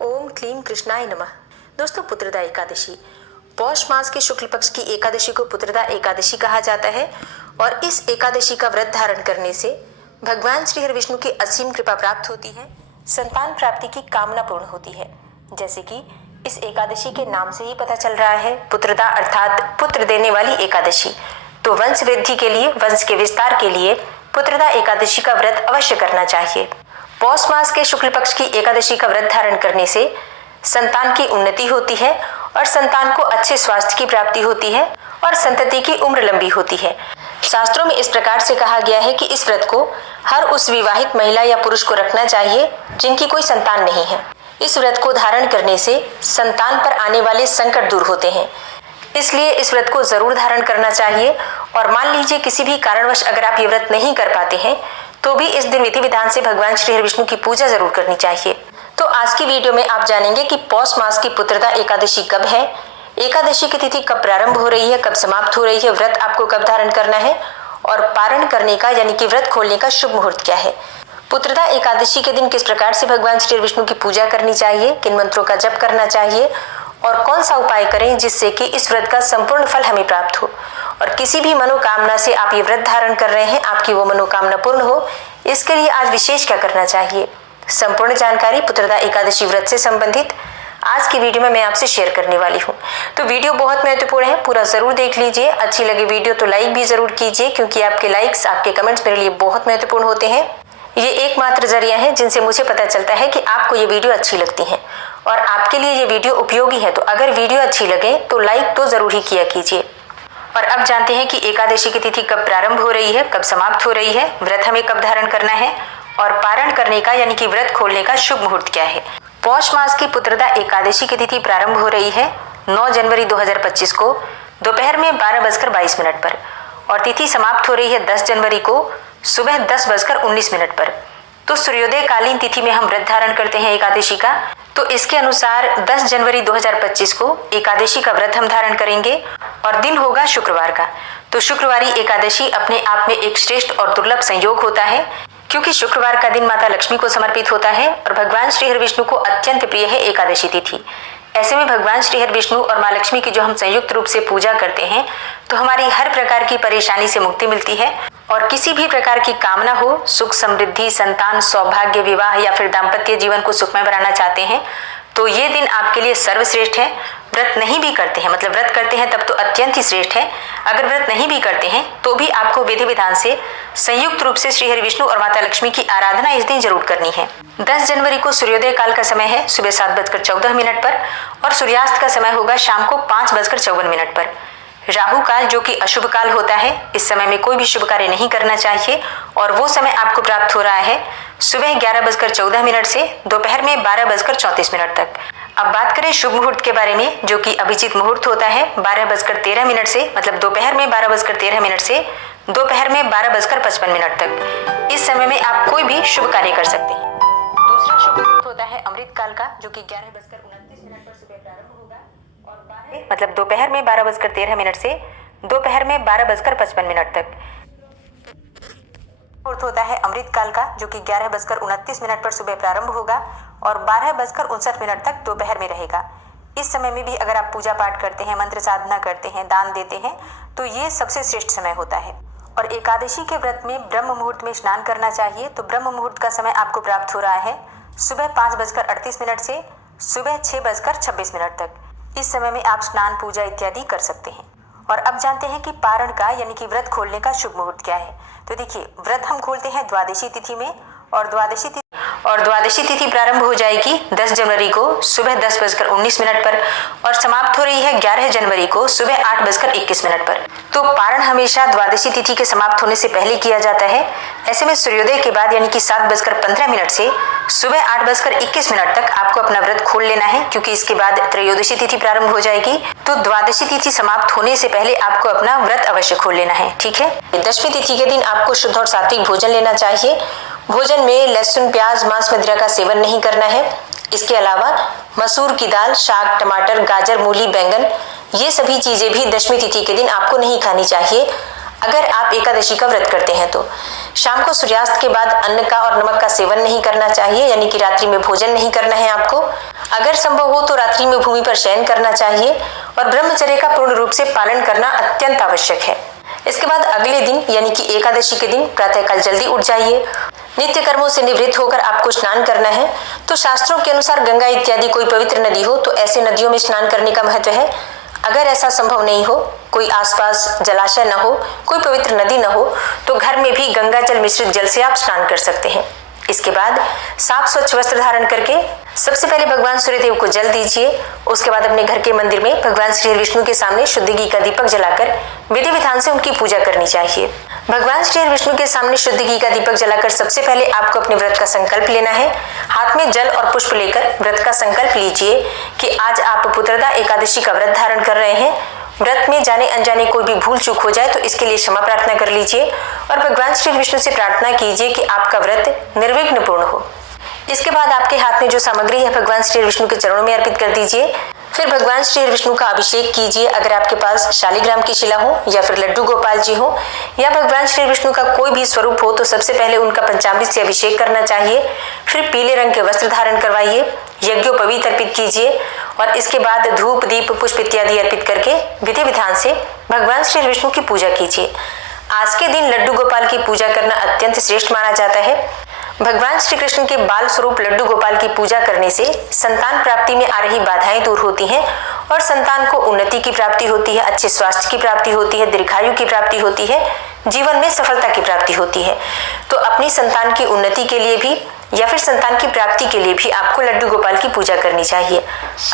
ओम क्लीम कृष्णाय नमः। दोस्तों, पुत्रदा एकादशी पौष मास के शुक्ल पक्ष की एकादशी को पुत्रदा एकादशी कहा जाता है और इस एकादशी का व्रत धारण करने से भगवान श्री हरि विष्णु की असीम कृपा प्राप्त होती है, संतान प्राप्ति की कामना पूर्ण होती है। जैसे कि इस एकादशी के नाम से ही पता चल रहा है, पुत्रदा अर्थात पुत्र देने वाली एकादशी। तो वंश वृद्धि के लिए, वंश के विस्तार के लिए पुत्रदा एकादशी का व्रत अवश्य करना चाहिए। पौष मास के शुक्ल पक्ष की एकादशी का व्रत धारण करने से संतान की उन्नति होती है और संतान को अच्छे स्वास्थ्य की प्राप्ति होती है और संतति की उम्र लंबी होती है। शास्त्रों में इस प्रकार से कहा गया है कि इस व्रत को हर उस विवाहित महिला या पुरुष को रखना चाहिए जिनकी कोई संतान नहीं है। इस व्रत को धारण करने से संतान पर आने वाले संकट दूर होते हैं, इसलिए इस व्रत को जरूर धारण करना चाहिए। और मान लीजिए किसी भी कारणवश अगर आप ये व्रत नहीं कर पाते हैं तो भी इस दिन विधि विधान से भगवान श्री हरि विष्णु की पूजा जरूर करनी चाहिए। तो आज की वीडियो में आप जानेंगे कि पौष मास की पुत्रदा एकादशी कब है, एकादशी की तिथि कब प्रारंभ हो रही है, कब समाप्त हो रही है, व्रत आपको कब धारण करना है और पारण करने का यानी कि व्रत खोलने का शुभ मुहूर्त क्या है। पुत्रदा एकादशी के दिन किस प्रकार से भगवान श्री विष्णु की पूजा करनी चाहिए, किन मंत्रों का जप करना चाहिए और कौन सा उपाय करें जिससे कि इस व्रत का संपूर्ण फल हमें प्राप्त हो और किसी भी मनोकामना से आप ये व्रत धारण कर रहे हैं, आपकी वो मनोकामना पूर्ण हो, इसके लिए आज विशेष क्या करना चाहिए। संपूर्ण जानकारी पुत्रदा एकादशी व्रत से संबंधित आज की वीडियो में मैं आपसे शेयर करने वाली हूँ। तो वीडियो बहुत महत्वपूर्ण है, पूरा जरूर देख लीजिए। अच्छी लगे वीडियो तो लाइक भी जरूर कीजिए, क्योंकि आपके लाइक्स, आपके कमेंट्स मेरे लिए बहुत महत्वपूर्ण होते हैं। ये एकमात्र जरिया है जिनसे मुझे पता चलता है कि आपको ये वीडियो अच्छी लगती है और आपके लिए ये वीडियो उपयोगी है। तो अगर वीडियो अच्छी लगे तो लाइक तो जरूर ही किया कीजिए। और अब जानते हैं कि एकादशी की तिथि कब प्रारंभ हो रही है, कब समाप्त हो रही है, व्रत हमें कब धारण करना है और पारण करने का यानी कि व्रत खोलने का शुभ मुहूर्त क्या है। पौष मास की पुत्रदा एकादशी की तिथि प्रारंभ हो रही है 9 जनवरी 2025 को दोपहर में 12:22 पर और तिथि समाप्त हो रही है 10 जनवरी को सुबह 10:19 पर। तो सूर्योदय कालीन तिथि में हम व्रत धारण करते हैं एकादशी का। तो इसके अनुसार 10 जनवरी 2025 को एकादशी का व्रत हम धारण करेंगे और दिन होगा शुक्रवार का। तो शुक्रवारी एकादशी अपने आप में एक श्रेष्ठ और दुर्लभ संयोग होता है, क्योंकि शुक्रवार का दिन माता लक्ष्मी को समर्पित होता है और भगवान श्री हरि विष्णु को अत्यंत प्रिय है एकादशी तिथि। ऐसे में भगवान श्री हरि विष्णु और माँ लक्ष्मी की जो हम संयुक्त रूप से पूजा करते हैं तो हमारी हर प्रकार की परेशानी से मुक्ति मिलती है और किसी भी प्रकार की कामना हो, सुख समृद्धि, संतान, सौभाग्य, विवाह या फिर दाम्पत्य जीवन को सुखमय बनाना चाहते हैं तो ये दिन आपके लिए सर्वश्रेष्ठ है। व्रत नहीं भी करते हैं, मतलब व्रत करते हैं तब तो अत्यंत ही श्रेष्ठ है। अगर व्रत नहीं भी करते हैं तो भी आपको विधि विधान से संयुक्त रूप से श्री हरि विष्णु और माता लक्ष्मी की आराधना इस दिन जरूर करनी है। 10 जनवरी को सूर्योदय काल का समय है सुबह 7:14 पर और सूर्यास्त का समय होगा शाम को 5:54 पर। राहु काल जो कि अशुभ काल होता है, इस समय में कोई भी शुभ कार्य नहीं करना चाहिए और वो समय आपको प्राप्त हो रहा है सुबह 11:14 से दोपहर में 12:34 तक। अब बात करें शुभ मुहूर्त के बारे में, जो कि अभिजीत मुहूर्त होता है 12:13 से, मतलब दोपहर में 12:13 से दोपहर में 12:55 तक। इस समय में आप कोई भी शुभ कार्य कर सकते हैं। दूसरा शुभ मुहूर्त होता है अमृत काल का, जो कि 11:29 पर सुबह प्रारंभ होगा और मतलब दोपहर में 12:13 से दोपहर में 12:55 तक। मुहूर्त होता है अमृत काल का, जो कि 11:29 पर सुबह प्रारंभ होगा और 12:59 तक दोपहर में रहेगा। इस समय में भी अगर आप पूजा पाठ करते हैं, मंत्र साधना करते हैं, दान देते हैं तो ये सबसे श्रेष्ठ समय होता है। और एकादशी के व्रत में ब्रह्म मुहूर्त में स्नान करना चाहिए। तो ब्रह्म मुहूर्त का समय आपको प्राप्त हो रहा है सुबह 5:38 से सुबह 6:26 तक। इस समय में आप स्नान, पूजा इत्यादि कर सकते हैं। और अब जानते हैं कि पारण का यानी कि व्रत खोलने का शुभ मुहूर्त क्या है। तो देखिए, व्रत हम खोलते हैं द्वादशी तिथि में और द्वादशी तिथि प्रारंभ हो जाएगी 10 जनवरी को सुबह 10:19 पर और समाप्त हो रही है 11 जनवरी को सुबह 8:21 पर। तो पारण हमेशा द्वादशी तिथि के समाप्त होने से पहले किया जाता है। ऐसे में सूर्योदय के बाद यानी कि 7:15 से सुबह 8:21 तक आपको अपना व्रत खोल लेना है, क्योंकि इसके बाद त्रयोदशी तिथि प्रारंभ हो जाएगी। तो द्वादशी तिथि समाप्त होने से पहले आपको अपना व्रत अवश्य खोल लेना है, ठीक है। दशमी तिथि के दिन आपको शुद्ध और सात्विक भोजन लेना चाहिए। भोजन में लहसुन, प्याज, मांस, मदिरा का सेवन नहीं करना है। इसके अलावा मसूर की दाल, शाक, टमाटर, गाजर, मूली, बैंगन, ये सभी चीजें भी दशमी तिथि के दिन आपको नहीं खानी चाहिए अगर आप एकादशी का व्रत करते हैं तो। शाम को सूर्यास्त के बाद अन्न का और नमक का सेवन नहीं करना चाहिए, यानी कि रात्रि में भोजन नहीं करना है आपको। अगर संभव हो तो रात्रि में भूमि पर शयन करना चाहिए और ब्रह्मचर्य का पूर्ण रूप से पालन करना अत्यंत आवश्यक है। इसके बाद अगले दिन यानी कि एकादशी के दिन प्रातःकाल जल्दी उठ जाइए। नित्य कर्मों से निवृत्त होकर आपको स्नान करना है। तो शास्त्रों के अनुसार गंगा इत्यादि कोई पवित्र नदी हो तो ऐसे नदियों में स्नान करने का महत्व है। अगर ऐसा संभव नहीं हो, कोई आसपास जलाशय न हो, कोई पवित्र नदी न हो, तो घर में भी गंगा जल मिश्रित जल से आप स्नान कर सकते हैं। इसके बाद साफ स्वच्छ वस्त्र धारण करके सबसे पहले भगवान सूर्यदेव को जल दीजिए। उसके बाद अपने घर के मंदिर में भगवान श्री विष्णु के सामने शुद्ध घी का दीपक जलाकर विधि विधान से उनकी पूजा करनी चाहिए। भगवान श्री विष्णु के सामने शुद्ध घी का दीपक जलाकर सबसे पहले आपको अपने व्रत का संकल्प लेना है। हाथ में जल और पुष्प लेकर व्रत का संकल्प लीजिए कि आज आप पुत्रदा एकादशी का व्रत धारण कर रहे हैं। व्रत में जाने अनजाने कोई भी भूल चूक हो जाए तो इसके लिए क्षमा प्रार्थना कर लीजिए और भगवान श्री विष्णु से प्रार्थना कीजिए कि आपका व्रत निर्विघ्न पूर्ण हो। इसके बाद आपके हाथ में जो सामग्री है भगवान श्री विष्णु के चरणों में अर्पित कर दीजिए। फिर भगवान श्री विष्णु का अभिषेक कीजिए। अगर आपके पास शालिग्राम की शिला हो या फिर लड्डू गोपाल जी हो या भगवान श्री विष्णु का कोई भी स्वरूप हो तो सबसे पहले उनका पंचामृत से अभिषेक करना चाहिए। फिर पीले रंग के वस्त्र धारण करवाइए, यज्ञोपवीत अर्पित कीजिए और इसके बाद धूप दीप पुष्प इत्यादि अर्पित करके विधि विधान से भगवान श्री विष्णु की पूजा कीजिए। आज के दिन लड्डू गोपाल की पूजा करना अत्यंत श्रेष्ठ माना जाता है। भगवान श्री कृष्ण के बाल स्वरूप लड्डू गोपाल की पूजा करने से संतान प्राप्ति में आ रही बाधाएं दूर होती हैं और संतान को उन्नति की प्राप्ति होती है, अच्छे स्वास्थ्य की प्राप्ति होती है, दीर्घायु की प्राप्ति होती है, जीवन में सफलता की प्राप्ति होती है। तो अपनी संतान की उन्नति के लिए भी या फिर संतान की प्राप्ति के लिए भी आपको लड्डू गोपाल की पूजा करनी चाहिए।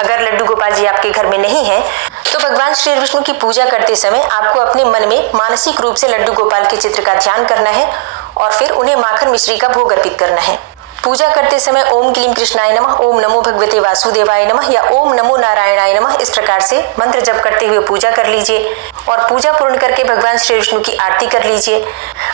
अगर लड्डू गोपाल जी आपके घर में नहीं है तो भगवान श्री विष्णु की पूजा करते समय आपको अपने मन में मानसिक रूप से लड्डू गोपाल के चित्र का ध्यान करना है और फिर उन्हें माखन मिश्री का भोग अर्पित करना है। पूजा करते समय ओम क्लीम कृष्णाय नमः, ओम नमो भगवते वासुदेवाय नमः या ओम नमो नारायणाय नमः इस प्रकार से मंत्र जप करते हुए पूजा कर लीजिए और पूजा पूर्ण करके भगवान श्री विष्णु की आरती कर लीजिए।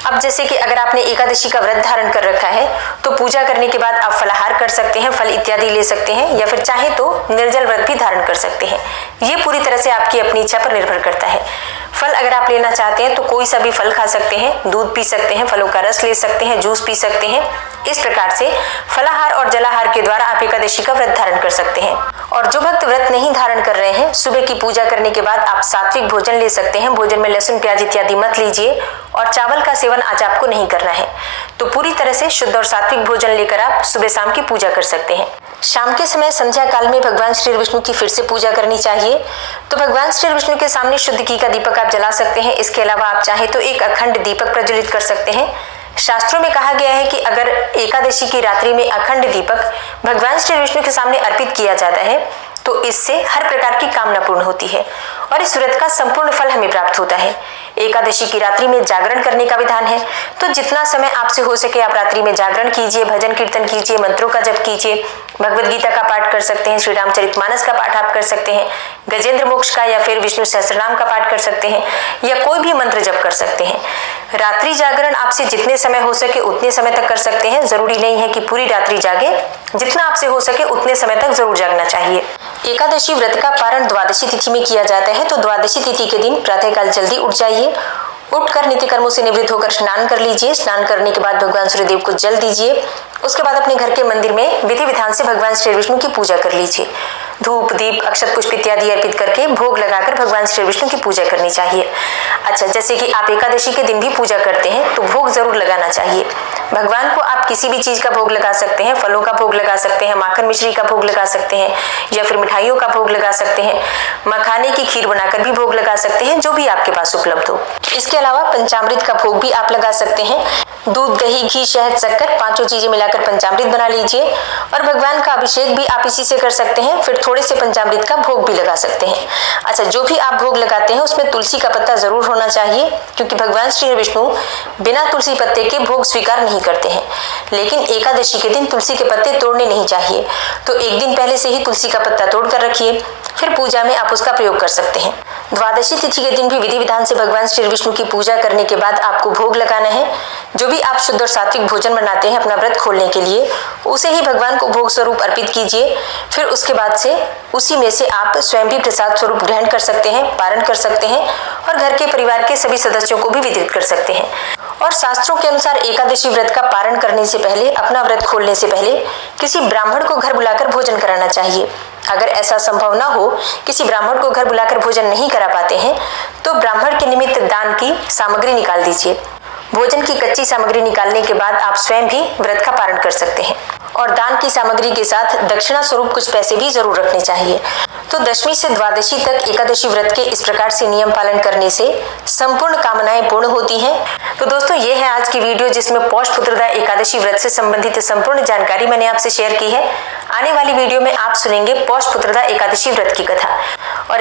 अब जैसे कि अगर आपने एकादशी का व्रत धारण कर रखा है तो पूजा करने के बाद आप फलाहार कर सकते हैं, फल इत्यादि ले सकते हैं या फिर चाहे तो निर्जल व्रत भी धारण कर सकते हैं। ये पूरी तरह से आपकी अपनी इच्छा पर निर्भर करता है। फल अगर आप लेना चाहते हैं तो कोई सा भी फल खा सकते हैं, दूध पी सकते हैं, फलों का रस ले सकते हैं, जूस पी सकते हैं। इस प्रकार से फलाहार और जलाहार के द्वारा आप एकादशी का व्रत धारण कर सकते हैं। और जो भक्त व्रत नहीं धारण कर रहे हैं, सुबह की पूजा करने के बाद आप सात्विक भोजन ले सकते हैं। भोजन में लहसुन प्याज इत्यादि मत लीजिए और चावल का सेवन आज आपको नहीं करना है। तो पूरी तरह से शुद्ध और सात्विक भोजन लेकर आप सुबह शाम की पूजा कर सकते हैं। शाम के समय संध्या काल में भगवान श्री विष्णु की फिर से पूजा करनी चाहिए। तो भगवान श्री विष्णु के सामने शुद्ध घी का दीपक आप जला सकते हैं। इसके अलावा आप चाहे तो एक अखंड दीपक प्रज्वलित कर सकते हैं। शास्त्रों में कहा गया है कि अगर एकादशी की रात्रि में अखंड दीपक भगवान श्री विष्णु के सामने अर्पित किया जाता है तो इससे हर प्रकार की कामना पूर्ण होती है और इस व्रत का संपूर्ण फल हमें प्राप्त होता है। एकादशी की रात्रि में जागरण करने का विधान है, तो जितना समय आपसे हो सके आप रात्रि में जागरण कीजिए, भजन कीर्तन कीजिए, मंत्रों का जप कीजिए, भगवद गीता का पाठ कर सकते हैं, श्री रामचरितमानस का पाठ आप कर सकते हैं, गजेंद्र मोक्ष का या फिर विष्णु सहस्त्रनाम का पाठ कर सकते हैं या कोई भी मंत्र जप कर सकते हैं। रात्रि जागरण आपसे जितने समय हो सके उतने समय तक कर सकते हैं। जरूरी नहीं है कि पूरी रात्रि जागे, जितना आपसे हो सके उतने समय तक जरूर जागना चाहिए। एकादशी व्रत का पारण द्वादशी तिथि में किया जाता है, तो द्वादशी तिथि के दिन प्रातःकाल जल्दी उठ जाइए। उठकर नित्य कर्मों से निवृत्त होकर स्नान कर लीजिए। स्नान करने के बाद भगवान सूर्यदेव को जल दीजिए। उसके बाद अपने घर के मंदिर में विधि विधान से भगवान श्री विष्णु की पूजा कर लीजिए। धूप दीप अक्षत पुष्प इत्यादि अर्पित करके भोग लगाकर भगवान श्री विष्णु की पूजा करनी चाहिए। अच्छा, जैसे कि आप एकादशी के दिन भी पूजा करते हैं तो भोग जरूर लगाना चाहिए। भगवान को आप किसी भी चीज का भोग लगा सकते हैं, फलों का भोग लगा सकते हैं, माखन मिश्री का भोग लगा सकते हैं या फिर मिठाइयों का भोग लगा सकते हैं, मखाने की खीर बनाकर भी भोग लगा सकते हैं, जो भी आपके पास उपलब्ध हो। इसके अलावा पंचामृत का भोग भी आप लगा सकते हैं। दूध दही घी शहद शक्कर पांचों चीजें मिलाकर पंचामृत बना लीजिए और भगवान का अभिषेक भी आप इसी से कर सकते हैं। फिर थोड़े से पंचामृत का भोग भी लगा सकते हैं। अच्छा, जो भी आप भोग लगाते हैं उसमें तुलसी का पत्ता जरूर होना चाहिए, क्योंकि भगवान श्री विष्णु बिना तुलसी पत्ते के भोग स्वीकार नहीं करते हैं। लेकिन एकादशी के दिन तुलसी के पत्ते तोड़ने नहीं चाहिए, तो एक दिन पहले से ही तुलसी का पत्ता तोड़ कर रखिए, फिर पूजा में आप उसका प्रयोग कर सकते हैं। द्वादशी तिथि के दिन भी विधि विधान से भगवान श्री विष्णु की पूजा करने के बाद आपको भोग लगाना है। जो भी आप शुद्ध और सात्विक भोजन बनाते हैं अपना व्रत खोलने के लिए, उसे ही भगवान को भोग स्वरूप अर्पित कीजिए। फिर उसके बाद से उसी में से आप स्वयं भी प्रसाद स्वरूप ग्रहण कर सकते हैं, पारण कर सकते हैं और घर के परिवार के सभी सदस्यों को भी वितरित कर सकते हैं। और शास्त्रों के अनुसार एकादशी व्रत का पारण करने से पहले, अपना व्रत खोलने से पहले किसी ब्राह्मण को घर बुलाकर भोजन कराना चाहिए। अगर ऐसा संभव ना हो, किसी ब्राह्मण को घर बुलाकर भोजन नहीं करा पाते हैं, तो ब्राह्मण के निमित्त दान की सामग्री निकाल दीजिए। भोजन की कच्ची सामग्री निकालने के बाद आप स्वयं भी व्रत का पारण कर सकते हैं और दान की सामग्री के साथ दक्षिणा स्वरूप कुछ पैसे भी जरूर रखने चाहिए। तो दशमी से द्वादशी तक एकादशी व्रत के इस प्रकार से नियम पालन करने से संपूर्ण कामनाएं पूर्ण होती हैं। तो दोस्तों, ये है आज की वीडियो जिसमें पौष पुत्रदा एकादशी व्रत से संबंधित संपूर्ण जानकारी मैंने आपसे शेयर की है। आने वाली वीडियो में आप सुनेंगे पौष पुत्रदा एकादशी व्रत की कथा। और